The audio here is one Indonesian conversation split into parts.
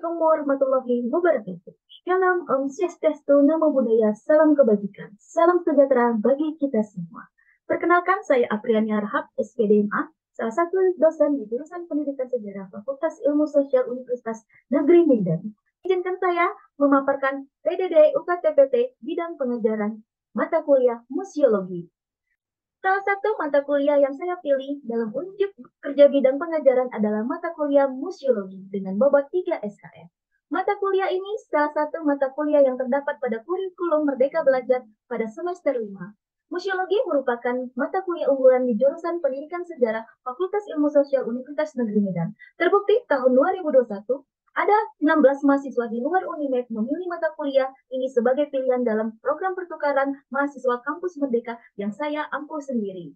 Assalamualaikum warahmatullahi wabarakatuh. Shalom, Om Swastiastu, Namo Buddhaya, salam kebajikan, salam sejahtera bagi kita semua. Perkenalkan, saya Apriani Rahab, SPDMA, salah satu dosen di jurusan Pendidikan Sejarah Fakultas Ilmu Sosial Universitas Negeri Medan. Izinkan saya memaparkan PDD UKTPT bidang pengajaran mata kuliah Museologi. Salah satu mata kuliah yang saya pilih dalam unjuk kerja bidang pengajaran adalah mata kuliah Museologi dengan bobot 3 SKS. Mata kuliah ini salah satu mata kuliah yang terdapat pada kurikulum Merdeka Belajar pada semester 5. Museologi merupakan mata kuliah unggulan di jurusan Pendidikan Sejarah Fakultas Ilmu Sosial Universitas Negeri Medan. Terbukti tahun 2021, ada 16 mahasiswa di luar Unimed memilih mata kuliah ini sebagai pilihan dalam program pertukaran mahasiswa kampus Merdeka yang saya ampuh sendiri.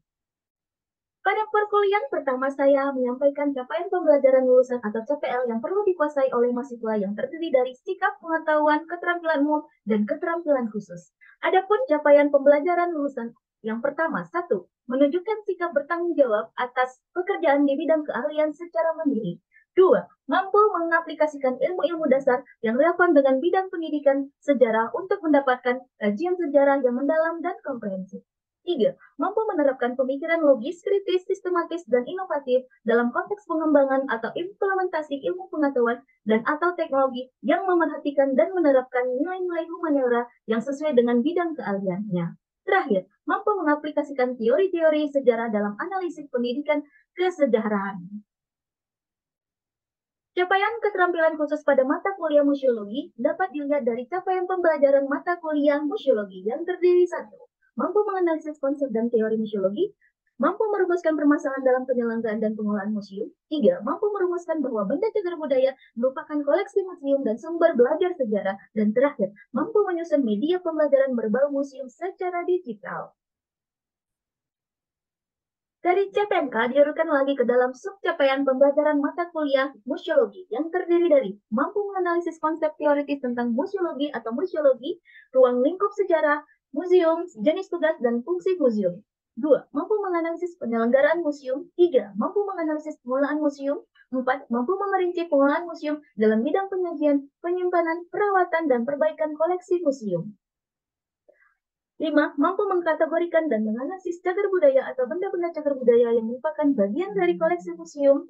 Pada perkuliahan pertama saya menyampaikan capaian pembelajaran lulusan atau CPL yang perlu dikuasai oleh mahasiswa yang terdiri dari sikap, pengetahuan, keterampilan umum, dan keterampilan khusus. Adapun capaian pembelajaran lulusan yang pertama, 1. Menunjukkan sikap bertanggung jawab atas pekerjaan di bidang keahlian secara mandiri. 2. Mampu mengaplikasikan ilmu-ilmu dasar yang relevan dengan bidang pendidikan sejarah untuk mendapatkan kajian sejarah yang mendalam dan komprehensif. 3. Mampu menerapkan pemikiran logis, kritis, sistematis, dan inovatif dalam konteks pengembangan atau implementasi ilmu pengetahuan dan atau teknologi yang memerhatikan dan menerapkan nilai-nilai humaniora yang sesuai dengan bidang keahliannya. Terakhir, mampu mengaplikasikan teori-teori sejarah dalam analisis pendidikan kesejahteraan. Capaian keterampilan khusus pada mata kuliah Museologi dapat dilihat dari capaian pembelajaran mata kuliah Museologi yang terdiri 1. Mampu menganalisis konsep dan teori museologi, mampu merumuskan permasalahan dalam penyelenggaraan dan pengelolaan museum. 3. Mampu merumuskan bahwa benda cagar budaya merupakan koleksi museum dan sumber belajar sejarah. Dan terakhir, mampu menyusun media pembelajaran berbau museum secara digital. Dari CPMK diurutkan lagi ke dalam subcapaian pembelajaran mata kuliah Museologi yang terdiri dari mampu menganalisis konsep teoritis tentang museologi atau museologi, ruang lingkup sejarah, museum, jenis tugas dan fungsi museum. 2. Mampu menganalisis penyelenggaraan museum. 3. Mampu menganalisis pengelolaan museum. 4. Mampu memerinci pengelolaan museum dalam bidang penyajian, penyimpanan, perawatan, dan perbaikan koleksi museum. 5. Mampu mengkategorikan dan menganalisis cagar budaya atau benda-benda cagar budaya yang merupakan bagian dari koleksi museum,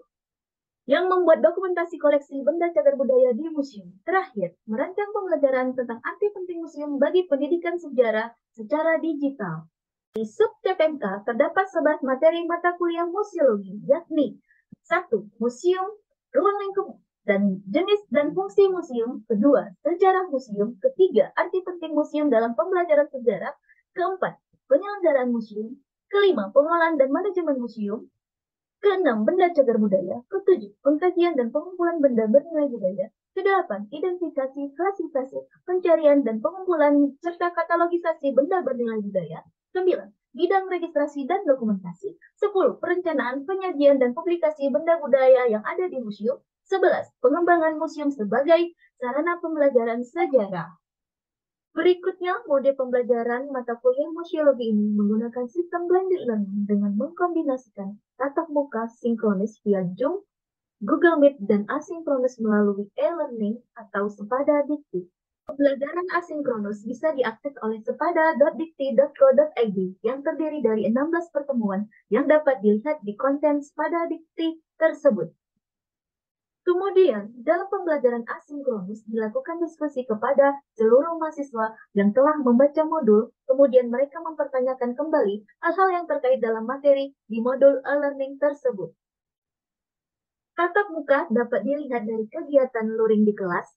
yang membuat dokumentasi koleksi benda cagar budaya di museum. Terakhir, merancang pembelajaran tentang arti penting museum bagi pendidikan sejarah secara digital. Di sub-CPMK terdapat 11 materi mata kuliah museologi, yakni 1. Museum, ruang lingkup dan jenis dan fungsi museum. 2. Sejarah museum. 3. Arti penting museum dalam pembelajaran sejarah. 4. Penyelenggaraan museum. 5. Pengelolaan dan manajemen museum. 6. Benda cagar budaya. 7. Pengkajian dan pengumpulan benda bernilai budaya. 8. Identifikasi, klasifikasi, pencarian dan pengumpulan serta katalogisasi benda bernilai budaya. 9. Bidang registrasi dan dokumentasi. 10. Perencanaan, penyajian dan publikasi benda budaya yang ada di museum. 11. Pengembangan museum sebagai sarana pembelajaran sejarah. Berikutnya, mode pembelajaran mata kuliah museologi ini menggunakan sistem blended learning dengan mengkombinasikan tatap muka sinkronis via Zoom, Google Meet, dan asinkronus melalui e-learning atau Sepada Dikti. Pembelajaran asinkronus bisa diakses oleh sepada.dikti.co.id yang terdiri dari 16 pertemuan yang dapat dilihat di konten Sepada Dikti tersebut. Kemudian, dalam pembelajaran asinkronus dilakukan diskusi kepada seluruh mahasiswa yang telah membaca modul, kemudian mereka mempertanyakan kembali hal-hal yang terkait dalam materi di modul e-learning tersebut. Tatap muka dapat dilihat dari kegiatan luring di kelas.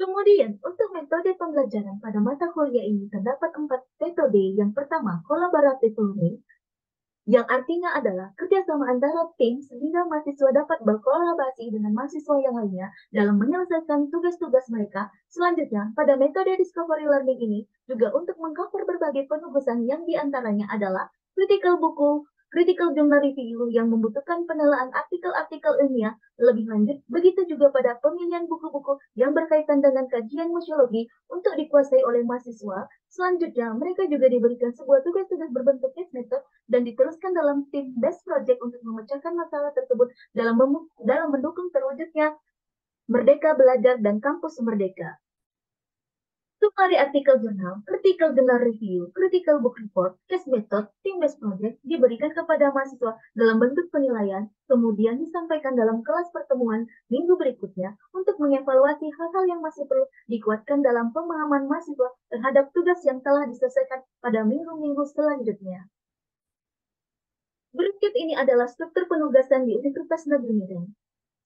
Kemudian, untuk metode pembelajaran pada mata kuliah ini terdapat 4 metode. Yang pertama, collaborative learning, yang artinya adalah kerjasama antara tim sehingga mahasiswa dapat berkolaborasi dengan mahasiswa yang lainnya dalam menyelesaikan tugas-tugas mereka. Selanjutnya, pada metode discovery learning ini juga untuk mengcover berbagai penugasan yang diantaranya adalah critical buku, critical journal review yang membutuhkan penelaan artikel-artikel ilmiah lebih lanjut, begitu juga pada pemilihan buku-buku yang berkaitan dengan kajian museologi untuk dikuasai oleh mahasiswa. Selanjutnya, mereka juga diberikan sebuah tugas-tugas berbentuk case method dan diteruskan dalam tim best project untuk memecahkan masalah tersebut dalam mendukung terwujudnya Merdeka Belajar dan Kampus Merdeka. Summary artikel jurnal review, critical book report, case method, team-based project diberikan kepada mahasiswa dalam bentuk penilaian, kemudian disampaikan dalam kelas pertemuan minggu berikutnya untuk mengevaluasi hal-hal yang masih perlu dikuatkan dalam pemahaman mahasiswa terhadap tugas yang telah diselesaikan pada minggu-minggu selanjutnya. Berikut ini adalah struktur penugasan di Universitas Negeri Medan.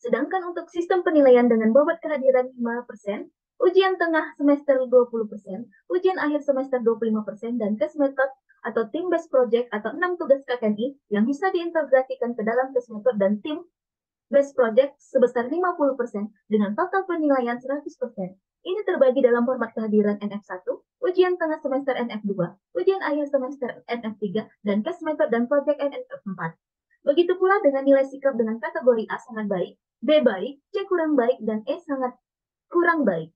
Sedangkan untuk sistem penilaian dengan bobot kehadiran 5%, ujian tengah semester 20%, ujian akhir semester 25%, dan case method atau team-based project atau 6 tugas KKNI yang bisa diintegrasikan ke dalam case method dan team-based project sebesar 50% dengan total penilaian 100%. Ini terbagi dalam format kehadiran NF1, ujian tengah semester NF2, ujian akhir semester NF3, dan case method dan project NF4. Begitu pula dengan nilai sikap dengan kategori A sangat baik, B baik, C kurang baik, dan E sangat kurang baik.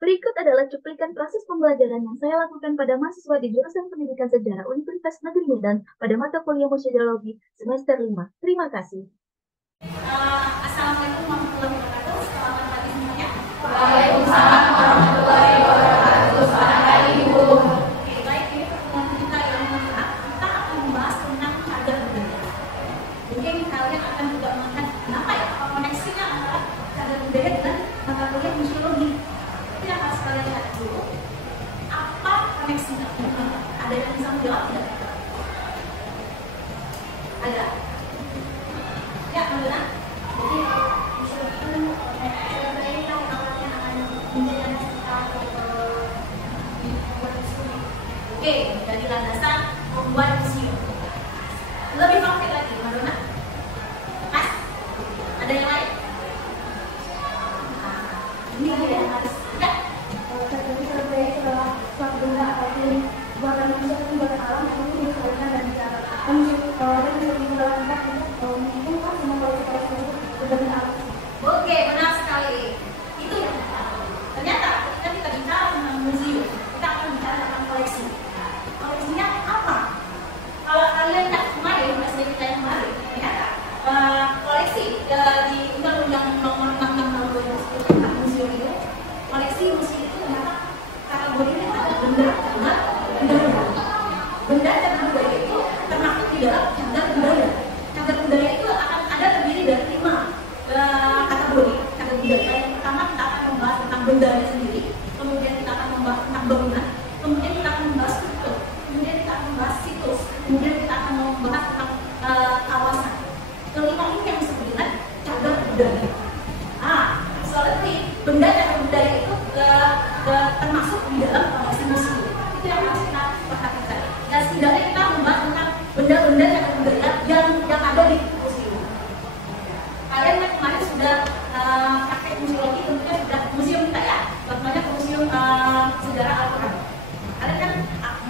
Berikut adalah cuplikan proses pembelajaran yang saya lakukan pada mahasiswa di jurusan Pendidikan Sejarah Universitas Negeri Medan pada mata kuliah Museologi semester 5. Terima kasih. Assalamualaikum warahmatullahi wabarakatuh. Selamat pagi semuanya. Waalaikumsalam warahmatullahi wabarakatuh. Selamat pagi Ibu. Oke, baik, ini pertemuan kita yang kedua. Kita akan membahas tentang cagar budaya. Mungkin kalian akan juga melihat kenapa ya koneksinya antara cagar budaya dengan mata kuliah museologi. Kita akan sekalian lihat dulu apa koneksinya. Ada yang bisa menjawab tidak? Ada? Ya, benar. Jadi museologi itu kan awalnya akan menjadi membuat museum. Oke, dari landasan membuat museum. Lebih konkret lagi, Madonna. Mas, ada yang lain? Ini yang harus. Ya. Cagar budaya itu adalah suatu benda ataupun buatan manusia atau buatan alam yang mungkin disesuaikan dan dicatat. Dan bisa digunakan untuk menghitungkan semua koleksi benda alam. Oke, benar sekali. Itu yang ternyata ketika kita bicara tentang museum, kita akan bicara tentang koleksi. Koleksinya apa? Kalau kalian lihat kemarin, SD kita yang kemarin, ternyata koleksi di Undang-Undang Nomor 66 Tahun 2010 tentang museum itu, koleksi museum itu ternyata kategorinya ada benda cagar budaya. Benda cagar budaya itu termasuk di dalam cagar budaya. Cagar budaya itu akan ada terdiri dari 5 kategori cagar budaya. Yang pertama kita akan membahas tentang bendanya sendiri, kemudian kita akan membahas tentang bangunan, kemudian kita akan membahas struktur, kemudian kita akan membahas situs, kemudian kita akan membahas tentang kawasan. Kelima ini yang disebut dengan cagar budaya. Soalnya benda cagar budaya itu termasuk di dalam koleksi museum. Itu yang harus kita perhatikan. Dan setidaknya kita membahas tentang benda-benda cagar budaya yang ada di museum. Kalian kan kemarin sudah praktek museologi, tentunya sudah museum kita ya. Contohnya ke museum sejarah Al-Quran. Kalian kan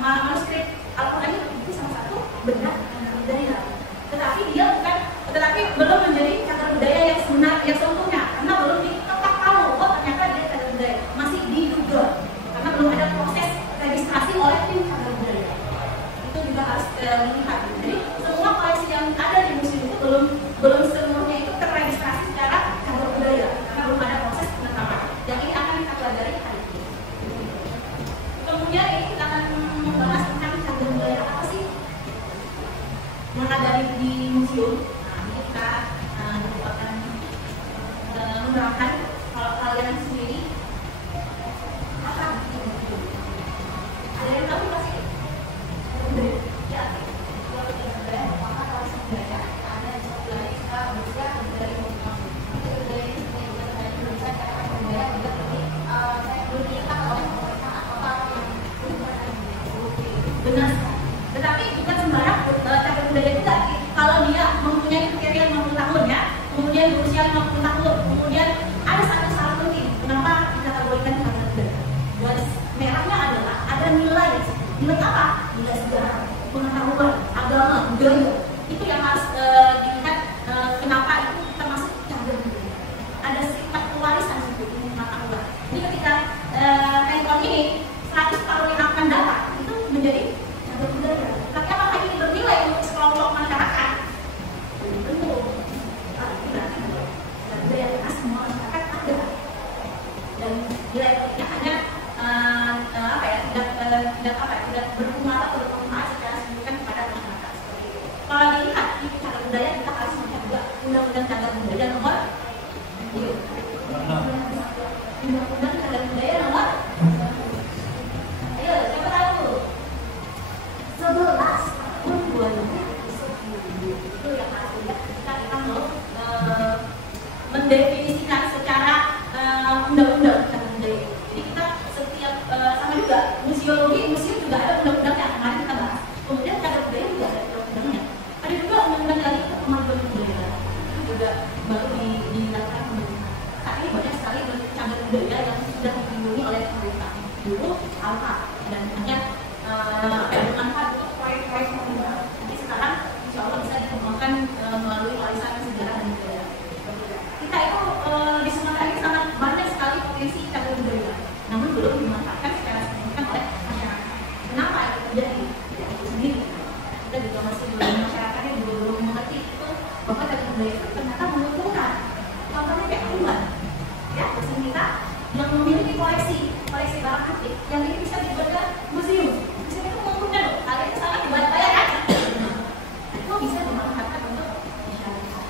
manuskrip Al-Quran itu salah satu benda cagar budaya. Tetapi belum menjadi cagar budaya yang sebenarnya, yang seutuhnya, karena belum diketok tahu. Oh ternyata dia cagar budaya, masih diduga karena belum ada proses registrasi oleh tim cagar budaya. Itu juga harus dilihat. Jadi semua koleksi yang ada di museum itu belum seluruhnya itu terregistrasi secara cagar budaya karena belum ada proses penetapan. Yang ini akan kita pelajari hari ini. Kemudian ini kita akan membahas tentang cagar budaya apa sih yang ada di museum. Nah, ini kita akan menerangkan kalau kalian sendiri apa ada yang tahu nggak sih? Ya, kalau cagar budaya apa koleksi budaya ada di sebelah kita Indonesia dari budaya ini sebenarnya Indonesia cagar budaya juga ini saya belum diletak oleh pemerintah apa yang benar. Tetapi bukan sembarang cagar budaya itu kalau dia mempunyai kriteria 50 tahun ya, kemudian berusia 50 tahun, kemudian ada satu syarat penting kenapa dikategorikan cagar budaya. Garis merahnya adalah ada nilai mendefinisikan secara undang-undang cagar budaya. Jadi kita setiap sama juga museum juga ada undang-undangnya, kemarin kita bahas. Kemudian cagar budaya juga ada undang-undangnya. Ada juga undang-undang lagi kemajuan budaya, itu juga baru dilakukan pemerintah. Saat ini banyak sekali cagar budaya yang sudah dilindungi oleh pemerintah. Dulu alfa dan banyak bermanfaat untuk proyek-proyek pemerintah. Jadi sekarang insya Allah bisa dikembangkan melalui warisan sejarah dan budaya. Kita itu di Sumatera ini sangat banyak sekali potensi cagar budaya, namun belum dimanfaatkan secara signifikan oleh masyarakat. Kenapa itu terjadi? Itu sendiri. Kita juga masih belum, masyarakatnya juga belum mengerti itu bahwa cagar budaya itu ternyata menguntungkan. Contohnya kayak Tuhan, ya, dosen kita yang memiliki koleksi barang antik yang ini bisa dibuat ke museum. Museum itu menguntungkan loh. Kalian sana dibayar kan? Itu bisa dimanfaatkan untuk masyarakat.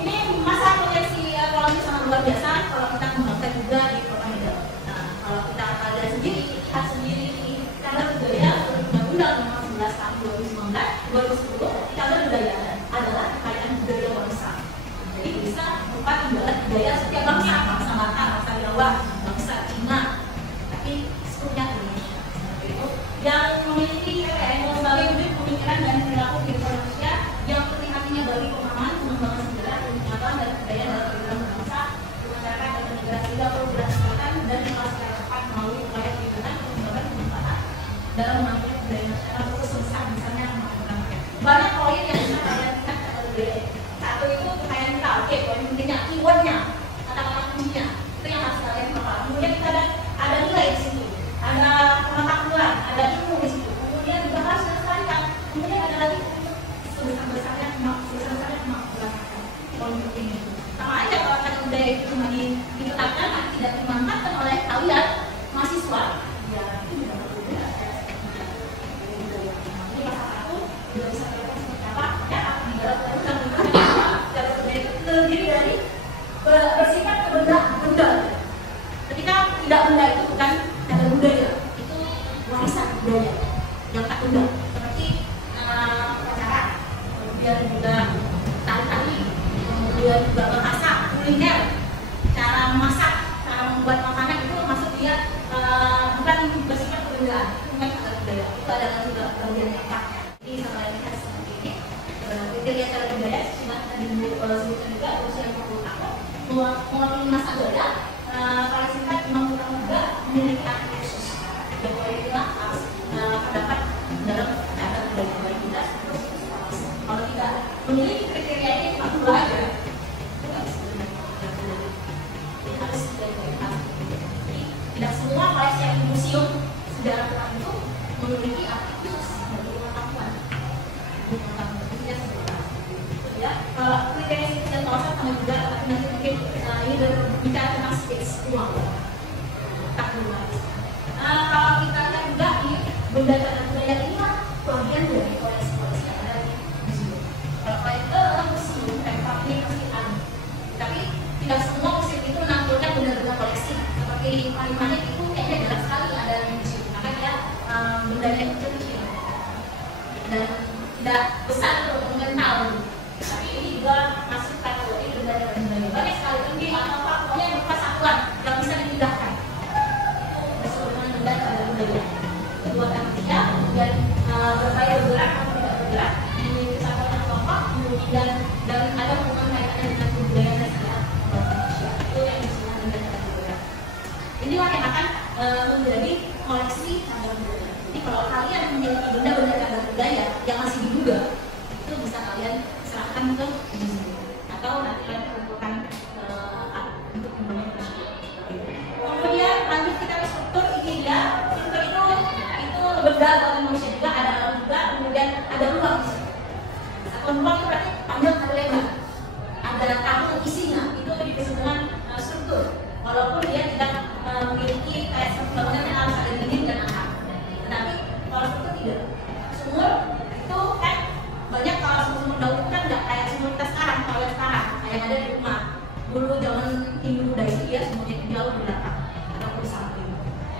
Ini masa koleksi koloni sangat luar biasa kalau kita kembangkan juga di Kota Medan. Nah, kalau kita lihat sendiri, lihat sendiri cagar budaya Undang-Undang Nomor 11 Tahun 2010 cagar budaya adalah kekayaan budaya bangsa. Jadi bisa berupa tinggalan budaya setiap bangsa, bangsa Batak, bangsa Jawa, bangsa Cina, tapi seluruhnya Indonesia. Seperti itu. Yang memiliki sebagai wujud pemikiran dan perilaku kehidupan manusia yang penting hatinya bagi pemahaman, pengembangan sejarah, pengetahuan dan budaya dalam kehidupan bangsa, masyarakat dan negara sehingga perlu dilaksanakan dan dikelola secara tepat melalui upaya perizinan pengembangan pemanfaatan dalam menangani budaya nasional khusus sebesar-besarnya memakmurkan rakyat. Banyak poin yang bisa kalian lihat cagar budaya. Satu itu kekayaan kita, oke, poin pentingnya, keywordnya, kata-kata kuncinya, itu yang harus kalian hafal. Kemudian kita ada nilai di situ, ada pengetahuan, ada ilmu di situ. Kemudian juga harus dilestarikan. Kemudian ada lagi untuk sebesar-besarnya kemakmuran rakyat. Poin penting itu. Sama aja kalau cagar budaya itu cuma ditetapkan tapi tidak dimanfaatkan oleh kalian mahasiswa, ya itu tidak berbeda. Jadi pasal 1 juga bisa terlihat seperti apa? Ya, di dalam undang-undang cagar budaya itu terdiri dari bersifat benda. Ketika tidak benda itu bukan cagar budaya, itu warisan budaya yang tak benda, seperti upacara, kemudian juga tari-tari, kemudian juga bahasa, kuliner, cara memasak, cara membuat makanan itu masuk dia bukan bersifat kebendaan, itu bukan cagar budaya. Itu adalah juga bagian yang haknya. Jadi setelah lihat seperti ini, kriteria cagar budaya sudah tadi disebutkan juga usia 40 tahun, mewakili masa benda, paling singkat 50 tahun juga memiliki aktif khusus. Yang boleh dibilang harus terdapat dalam cagar budaya identitas. Kalau tidak memiliki kriteria ini, 40 aja. Tidak semua koleksi yang di museum sejarah Tuhan itu memiliki aktif khusus dari pengetahuan. Ya, kriteria dan kawasan sama juga, tapi nanti mungkin ini berbicara tentang space ruang. Tak dulu. Kalau kita lihat juga di benda cagar budaya ini kan bagian dari koleksi-koleksi yang ada di museum. Kalau koleksi museum, pasti ada. Tapi tidak semua museum itu menampilkan benda-benda koleksi. Seperti paling-paling itu kayaknya jarang sekali ada di museum, karena dia bendanya kecil dan tidak besar untuk mengenal. Tapi ini juga masuk kategori benda cagar budaya. Banyak sekali tinggi atau pokoknya berupa satuan yang bisa dipindahkan. Itu disebut dengan benda cagar budaya. Kedua manusia, kemudian berupaya bergerak atau tidak bergerak, memiliki satuan yang kelompok, dan ada hubungan kaitannya dengan budaya dan sejarah manusia. Itu yang disebut benda cagar budaya. Inilah yang akan menjadi koleksi cagar budaya. Jadi kalau kalian memiliki benda-benda cagar budaya yang masih diduga, itu bisa kalian serahkan ke museum atau nanti kalian kumpulkan untuk membangun museum. Kemudian lanjut kita ke struktur. Ini dia struktur itu benda atau manusia juga ada alam juga, kemudian ada ruang di situ. Atau ruang itu berarti panjang atau lebar, ada tabung isinya, itu disebut dengan struktur. Walaupun dia tidak memiliki kayak seperti bangunan yang harus ada dinding dan atap, tetapi kalau struktur tidak. Sumur itu kan banyak, kalau sumur dahulu kan nggak kayak sumur kita sekarang, kalau sekarang kayak ada di rumah. Dulu zaman Hindu Buddha itu ya sumurnya jauh di belakang, ada di samping.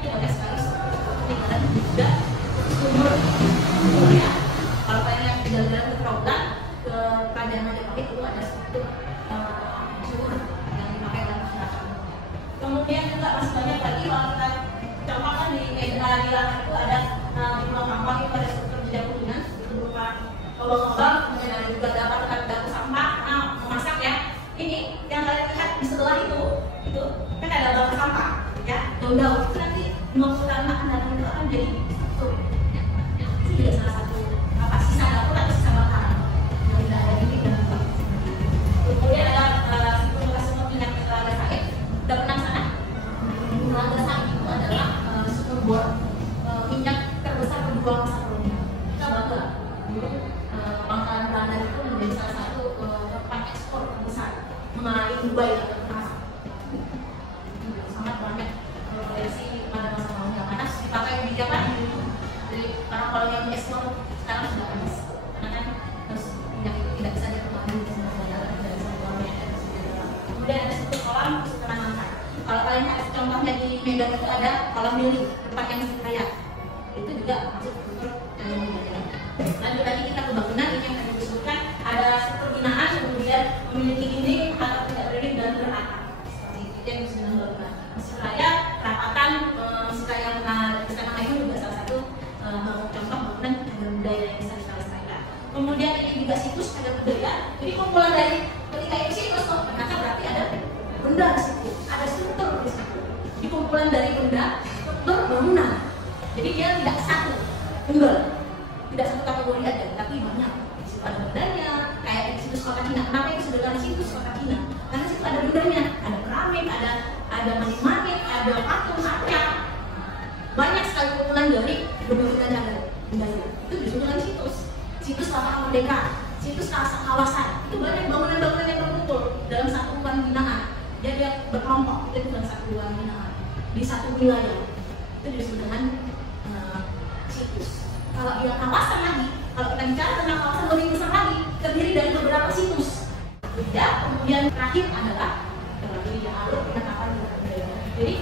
Ini banyak sekali struktur peninggalan juga sumur. Ya, kalau kalian yang jalan-jalan ke Troglodyte, ke Kerajaan Majapahit itu ada struktur sumur yang Kemudian juga masih banyak lagi kalau kita contohkan di lahan itu ada di ruang sampah itu ada struktur jejak kunjungan itu berupa lubang-lubang, kemudian ada juga dapur sampah, memasak ya. Ini yang kalian lihat di sebelah itu kan ada bak sampah ya, daun-daun itu nanti dimasukkan makanan itu akan jadi struktur. Itu juga salah satu sisa dapur atau sisa makanan yang tidak ada di dalam. Kemudian ada struktur bekas sumur minyak Telaga Sait. Udah pernah sana? Telaga Sait itu adalah sumur bor minyak terbesar kedua masa kolonial. Kita bangga dulu pangkalan Belanda itu menjadi salah satu tempat ekspor terbesar mengalami Dubai atau Makassar. Sangat banyak koleksi pada masa kolonial karena dipakai kebijakan dari para kolonial ekspor sekarang sudah habis karena kan terus minyak itu tidak bisa diperlukan di semua negara, tidak bisa diperlukan. Kemudian ada struktur kolam khusus penanaman. Kalau kalian lihat contohnya di Medan itu ada kolam milik tempat yang kaya, itu juga masuk struktur yang budaya. Lanjut lagi kita ke bangunan, ini yang tadi disebutkan ada struktur binaan, kemudian memiliki dinding atau tidak berdinding dan beratap. Seperti itu yang disebut bangunan. Supaya perapatan, supaya istana itu juga salah satu contoh bangunan cagar budaya yang bisa kita lestarikan. Kemudian ini juga situs cagar budaya. Jadi kumpulan dari ketika itu situs tuh, ternyata berarti ada benda di situ, ada struktur di situ. Jadi kumpulan dari benda, struktur, bangunan. Jadi dia tidak satu, tunggal, tidak satu kategori aja, tapi banyak. Di situ ada bendanya, kayak di situs Kota Cina. Kenapa itu sudah ada situs Kota Cina? Karena situ ada bendanya, ada keramik, ada manik-manik, ada patung, kaca. Banyak sekali kumpulan dari benda-benda budaya. Itu disebut dengan situs. Situs lapangan merdeka, situs kawasan. Itu banyak bangunan-bangunan yang berkumpul dalam satu binaan. Dia berkelompok, itu dalam satu binaan di satu wilayah. Itu disebut dengan situs. Kalau dia kawasan lagi, kalau kita bicara tentang kawasan lebih besar lagi, terdiri dari beberapa situs. Ya, kemudian terakhir adalah alur penangkapan budaya. Jadi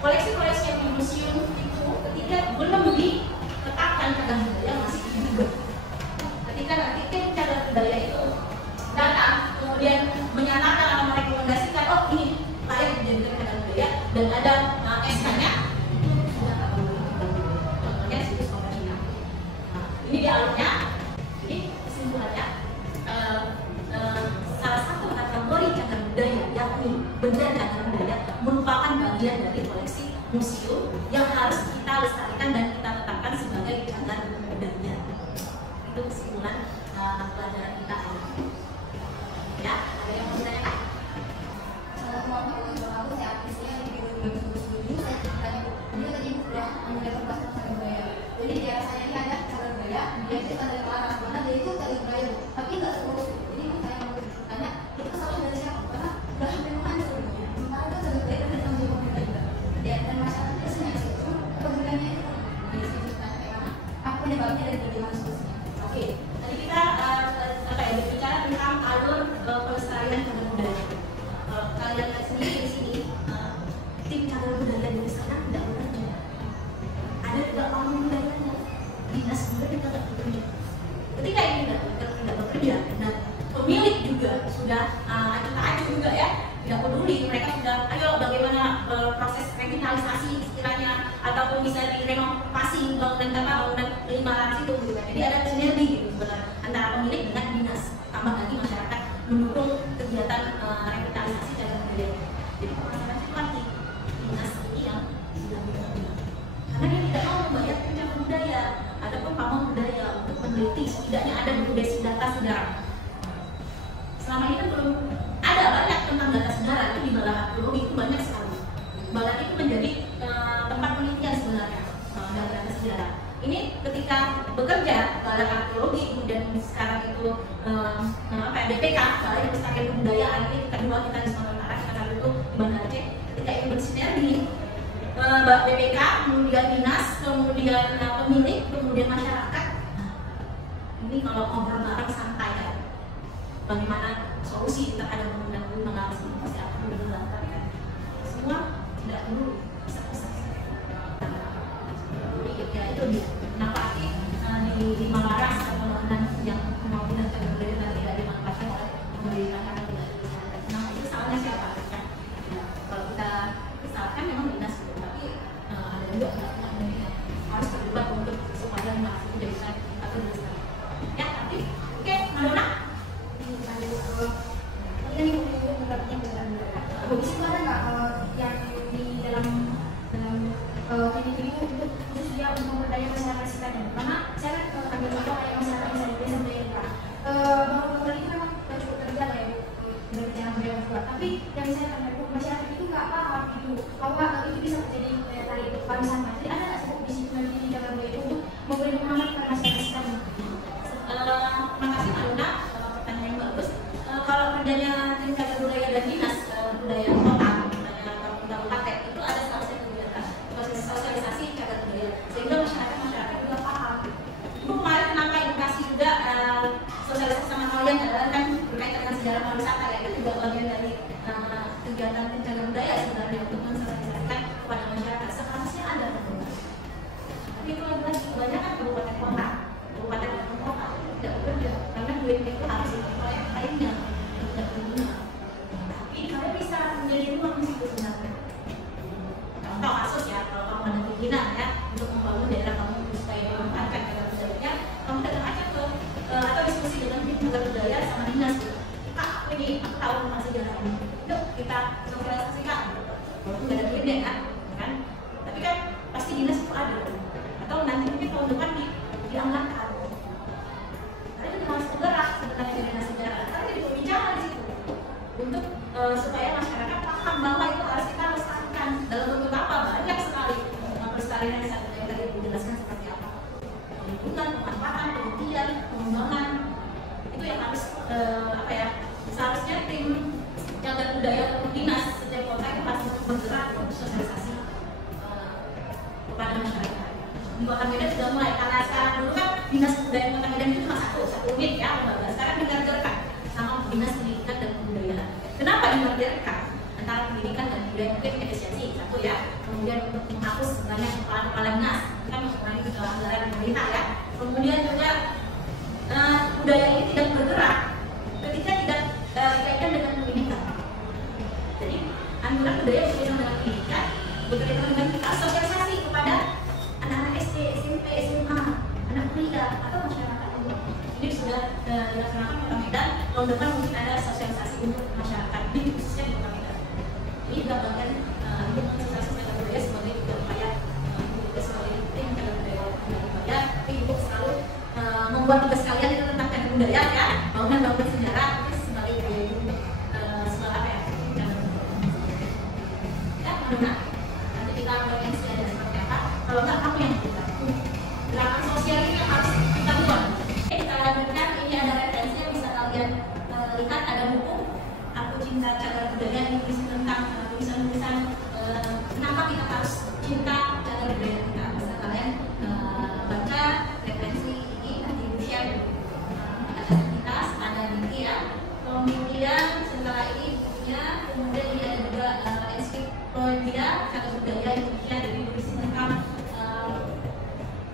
koleksi-koleksi yang di museum itu ketika belum ditetapkan cagar budaya masih diduga. Ketika nanti tim cagar budaya itu datang, kemudian menyatakan atau merekomendasikan, oh ini layak dijadikan cagar budaya dan ada SK-nya, itu sudah tak perlu dibantu. Contohnya situs Kota Cina. Ini di alurnya. Jadi kesimpulannya salah satu kategori cagar budaya yakni benda cagar budaya merupakan bagian dari koleksi museum yang harus kita lestarikan dan kita tetapkan sebagai cagar budaya. Itu kesimpulan pelajaran kita hari ini. Ya, ada yang mau ditanyakan? Kalau teman-teman aku saya artisnya di video saya ceritakan dia tadi sudah mulai berbahasa cagar budaya. Jadi dia rasanya ini ada cagar budaya, dia itu ada arah mana dia itu cagar budaya, tapi nggak seluruh. Jadi saya mau tanya itu selalu dari siapa? Karena udah hampir mana seluruhnya. Sementara itu cagar budaya dan tanggung jawab pemerintah juga. Dan masyarakat biasanya itu kemudiannya itu jadi cerita kayak mana? Apa penyebabnya dan bagaimana solusinya? Oke, tadi kita berbicara tentang alur pelestarian cagar budaya. Kalian lihat sendiri di sini, tim cagar budaya di sana tidak bekerja. Ada juga pamong budayanya, dinas juga kita tidak bekerja. Ketika ini tidak bekerja, dan pemilik juga sudah acuh juga ya, tidak peduli, mereka sudah, ayo bagaimana proses revitalisasi istilahnya, ataupun bisa direnovasi bangunan laras itu gitu. Jadi ada sinergi gitu sebenarnya antara pemilik dengan dinas, tambah lagi masyarakat mendukung kegiatan revitalisasi cagar budaya. Jadi masyarakat itu pasti dinas ini yang sudah bekerja karena dia tidak mau membayar cagar budaya ataupun pamong budaya untuk meneliti, setidaknya ada berdesi data sejarah. Selama ini kan belum ada banyak tentang data sejarah, itu di Balai Arkeologi itu banyak sekali. Balai itu menjadi tempat penelitian sebenarnya data sejarah. Ini ketika bekerja Balai Arkeologi, kemudian sekarang itu BPK, Balai Pelestarian Kebudayaan, ini kita dua kita di Sumatera Utara, kita itu di Banda Aceh. Ketika itu bersinergi, BPK, kemudian dinas, kemudian pemilik, kemudian masyarakat. Ini kalau ngobrol bareng santai kan, bagaimana solusi terhadap bangunan sini pasti akan dilakukan kan. Semua tidak perlu bisa. Ya itu dia. Kenapa di Malaras bangunan yang bangunan cagar budaya dan tidak dimanfaatkan oleh pemerintah? Nah itu salahnya siapa? Ya, kalau kita salah sejarah pariwisata ya, itu juga bagian dari kegiatan pencarian budaya sebenarnya untuk mensosialisasikan kepada masyarakat. Seharusnya ada teman-teman. Tapi itu lagi kebanyakan kabupaten kota tidak bekerja karena duit itu harus dipakai yang lainnya, tidak berguna. Tapi kalian bisa menjadi ruang di situ sebenarnya. Contoh kasus ya, kalau kamu ada keinginan ya untuk membangun daerah kamu supaya mengangkat daerah budayanya, kamu datang aja ke atau diskusi dengan Dinas Budaya sama dinas. Kak, ini aku tahu masih jalan ini. Yuk kita sosialisasikan. Walaupun nggak ada duit deh kan? Tapi kan pasti dinas itu ada. Atau nanti mungkin tahun depan dianggarkan. Karena itu harus bergerak sebenarnya dengan sejarah. Karena jadi pembicaraan di situ untuk supaya masyarakat paham bahwa itu harus kita lestarikan dalam bentuk apa, banyak sekali pelestarian yang tadi dijelaskan seperti apa, lingkungan, pemanfaatan, penelitian, pengembangan, itu yang harus seharusnya tim jaga budaya atau dinas setiap kota itu harus bergerak untuk sosialisasi kepada masyarakat. Di Kota Medan sudah mulai, karena sekarang dulu kan dinas budaya Kota Medan itu cuma satu unit ya, lembaga. Sekarang dikerjakan sama dinas pendidikan dan kebudayaan. Kenapa dikerjakan antara pendidikan dan budaya? Mungkin efisiensi satu ya, kemudian untuk menghapus banyak kepala dinas, kita mengurangi anggaran pemerintah ya. Kemudian juga budaya ini tidak bergerak ketika tidak dikaitkan dengan pendidikan. Jadi anggaran budaya berkaitan dengan pendidikan, berkaitan dengan kita sosialisasi kepada anak-anak SD, SMP, SMA, anak kuliah atau masyarakat umum. Ini sudah dilaksanakan Kota Medan. Tahun depan mungkin ada sosialisasi untuk masyarakat di khususnya di Kota Medan. Ini juga bagian untuk sosialisasi budaya sebagai upaya sebagai tim jaga budaya. Tapi ibu selalu membuat tugas kalian itu tentang jaga budaya ya, bangunan sejarah sebagai budaya itu sebagai apa ya? Ya, benar. Nanti kita bergensi ada seperti apa. Kalau nggak kamu yang buka. Gerakan sosial ini harus kita buat. Kita lanjutkan, ini ada referensi yang bisa kalian lihat, ada buku Aku Cinta Cagar Budaya yang berisi tentang tulisan-tulisan kenapa kita harus cinta cagar budaya kita. Bisa kalian baca referensi ini nanti di-share. Ada identitas, ada Niki ya. Kemudian setelah ini bukunya, kemudian ini ada juga ensiklopedia cagar budaya Indonesia dari berisi tentang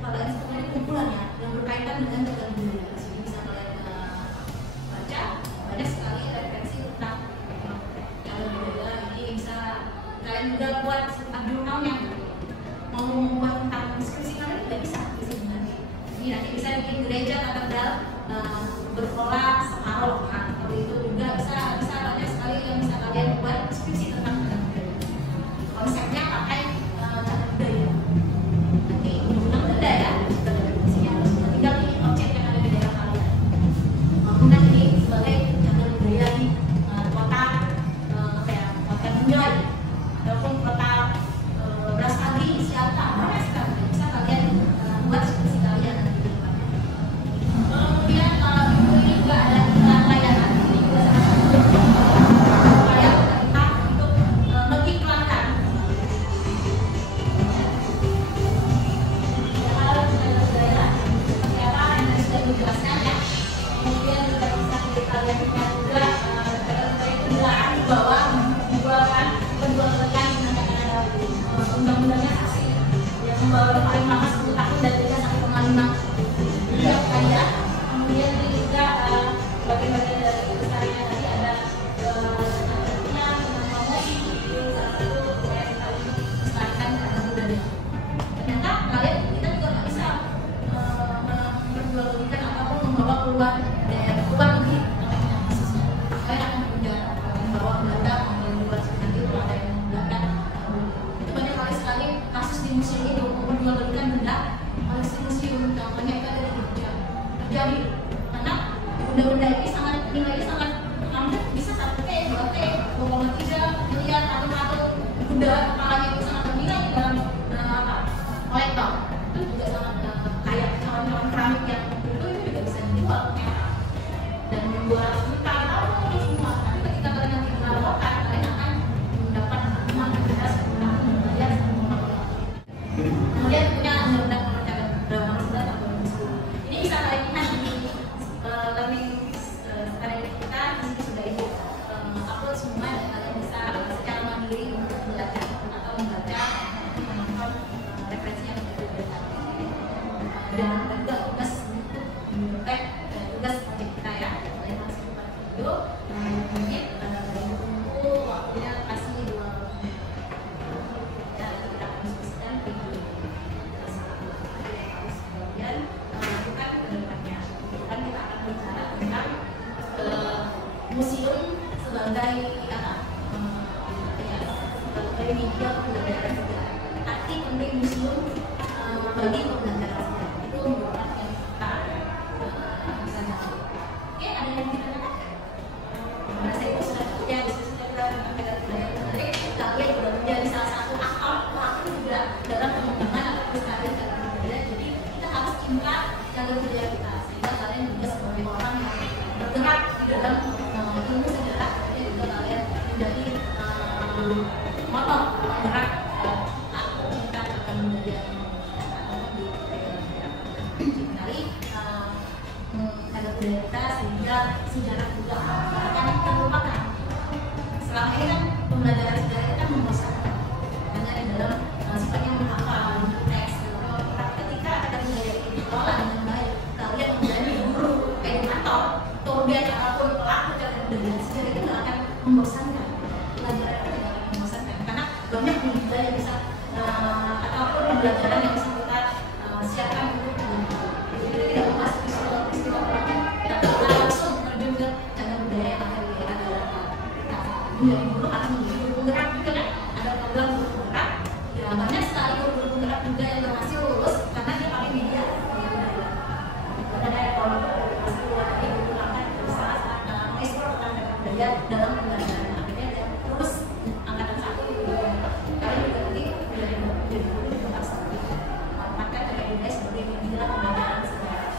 pada instrumen kumpulan ya, yang berkaitan dengan cagar budaya. Jadi bisa kalian baca, banyak sekali referensi tentang cagar budaya. Ini bisa kalian juga buat jurnal yang mau membuat tentang diskusi kalian juga bisa sebenarnya. Ini nanti bisa bikin gereja katedral berpola separuh. Nah, kalau itu juga bisa banyak sekali yang bisa kalian buat diskusi tentang cagar budaya. Konsepnya pakai cagar budaya. Nanti undang benda ya, isinya tinggal di objek yang ada di daerah kalian. Bangunan ini sebagai cagar budaya di kota kota Bunjai ataupun kota Brastagi, Sialta, banyak sekali bisa kalian buat diskusi kalian nanti di depan. Kemudian kalau ini juga ada layanan, ini juga sangat supaya kita untuk mengiklankan. Dijelaskan ya. Kemudian juga bisa kalian lihat juga kebetulan bahwa penjualan undang-undangnya saksi yang membawa paling lama 10 tahun dan 3 sampai 5 bulan ya. Kemudian ini juga bagian-bagian dari besarnya tadi ada nantinya promosi salah satu yang paling melestarikan cagar budaya. Ternyata kalian kita juga nggak bisa memperjualbelikan ataupun membawa keluar daerah luar negeri khususnya. Kalian akan berpenjara, membawa Belanda, membawa nanti ada yang Belanda. Itu banyak kali sekali kasus di museum itu memperjualbelikan benda oleh museum. Contohnya itu ada di Jogja terjadi karena benda-benda ini sangat nilainya sangat bisa 1T, 2T, 2,3 miliar atau benda kepalanya itu sangat bernilai di dalam kolektor. Itu juga sangat kayak kawan-kawan keramik yang itu juga bisa dijual dan 200 juta tahun semua. Tapi ketika kalian nanti melaporkan, kalian akan mendapat uang yang tidak sebulan membayar. Kemudian punya undang-undang percabulan tahun 2010. Ini bisa kalian lihat di learning sekarang kita di budaya museum sebagai apa? Sebagai media pembelajaran sejarah. Arti penting museum bagi pembelajaran sejarah itu merupakan yang kita bisa jawab. Oke, ada yang ditanyakan? Saya itu sudah ya diskusi kita tentang budaya menarik. Kalian sudah menjadi salah satu aktor pelaku juga dalam pengembangan atau pelestarian jalur budaya. Jadi kita harus cinta jalur budaya kita sehingga kalian juga sebagai orang yang bergerak di dalam ilmu sejarah, jadi juga kalian menjadi motor penggerak aku cinta akan budaya dari jalur budaya kita sehingga sejarah juga akan terlupakan. Selama ini kan pembelajaran sejarah itu kan membosankan karena di dalam sifatnya menghafal teks. Tapi ketika ada budaya ini dikelola dengan baik, kalian menjadi guru, edukator, kemudian ataupun pelaku jalur budaya sejarah itu nggak akan membosankan. Pelajaran itu nggak akan membosankan karena banyak budaya yang bisa ataupun pembelajaran yang bisa kita siapkan untuk jadi tidak membahas peristiwa tapi kita langsung terjun ke jalur budaya yang akan kita menjadi guru atau menjadi guru penggerak juga kan, ada program guru penggerak ya, banyak sekali guru penggerak juga yang berhasil lulus karena dia pakai media ada ekonomi pasti ada yang menggunakan berusaha ekspor budaya dalam pembelajaran akhirnya dia lulus angkatan 1 itu kali juga nanti menjadi guru di tempat seperti maka terkait budaya sebagai media pembelajaran sejarah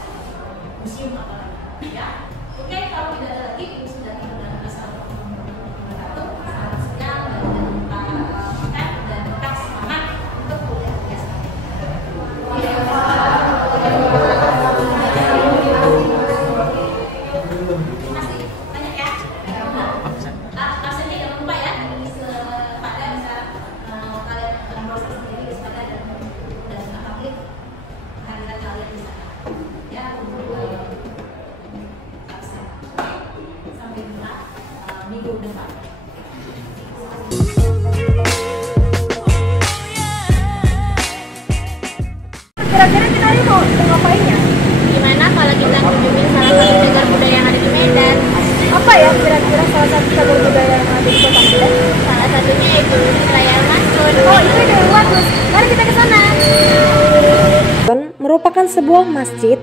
museum apalagi ya. Oke, kalau tidak ada lagi ini sudah kita dalam asal salam sekian dan tetap semangat untuk kuliah biasa. Terima kasih banyak ya. Absennya jangan lupa ya. Pada bisa kalian proses sendiri supaya dan publik kehadiran kalian di sana. Ya, absen. Sampai jumpa minggu depan. Kira-kira kita ini mau ngapain ya? Gimana kalau kita kunjungin salah satu cagar budaya yang ada di Medan? Apa ya kira-kira salah satu cagar budaya yang ada di Kota Medan? Salah satunya itu Raya Masun. Oh, itu ide yang bagus. Mari kita ke sana. Merupakan sebuah masjid.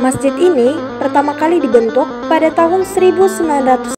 Masjid ini pertama kali dibentuk pada tahun 1900